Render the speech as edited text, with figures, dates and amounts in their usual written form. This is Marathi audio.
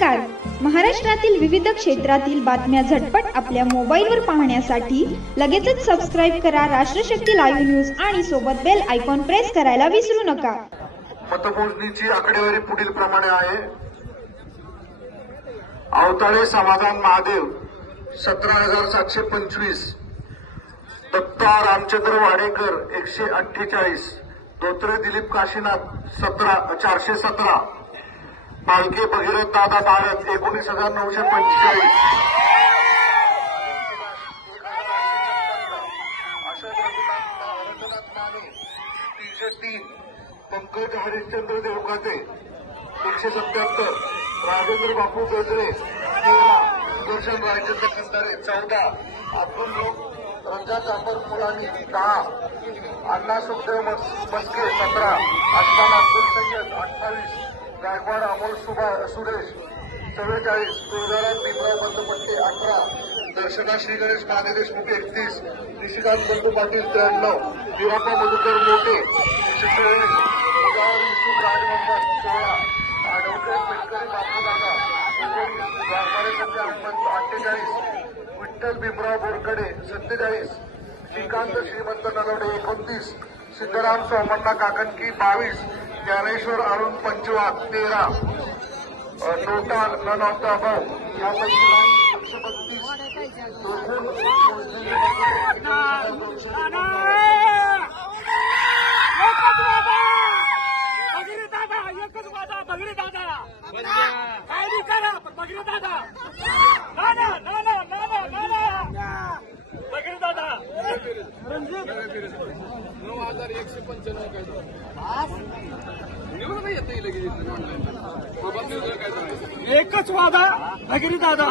नमस्कार. महाराष्ट्रातील विविध क्षेत्रातील बातम्या झटपट आपल्या मोबाईलवर पाहण्यासाठी लगेचच सबस्क्राइब करा राष्ट्रशक्ती लाईव्ह न्यूज आणि सोबत बेल आयकॉन प्रेस करायला विसरू नका. मतमोजणीची आकडेवारी पुढील प्रमाणे आहे. आवताळे समाधान महादेव 17,725, दत्ता रामचंद्र वाडेकर 148, धोत्रे दिलीप काशीनाथ 417, पालके भगीरथ दादा भारत 19,945, अशोक रघुनाथ माने 303, पंकज हरिश्चंद्र देवकाते 177, राजेंद्र बापू गजरे 13, सुदर्शन राजेंद्र कंदारे 14, अब्दुल रंजा जाफर मुलानी 10, अण्णा सुखदेव मस्के 17, अस्मान अब्दुल सय्यद 28, गायकवाड अमोल सुरेश 44, तुळजाराम भीमराव बंधपट्टे 18, दर्शना श्री गणेश माने देशमुख 31, निशिकांत बंधू पाटील 93, वीराप्पा मधुकर मोठे 46, उदावर युसुफ राजमंबर 16, ॲडव्होकेट मेटकरी बापूदादा 19, व्यापारी Sanjay Hanumant 48, Vitthal Bhimrao बोरकडे 47, Shrikant Shrimant Nalawade 29, Siddharam Somanna Kakanki 22, Dnyaneshwar Arun Panchwad 13, total none of the above यापैकी 132, एकच वादा भगिरी दादा.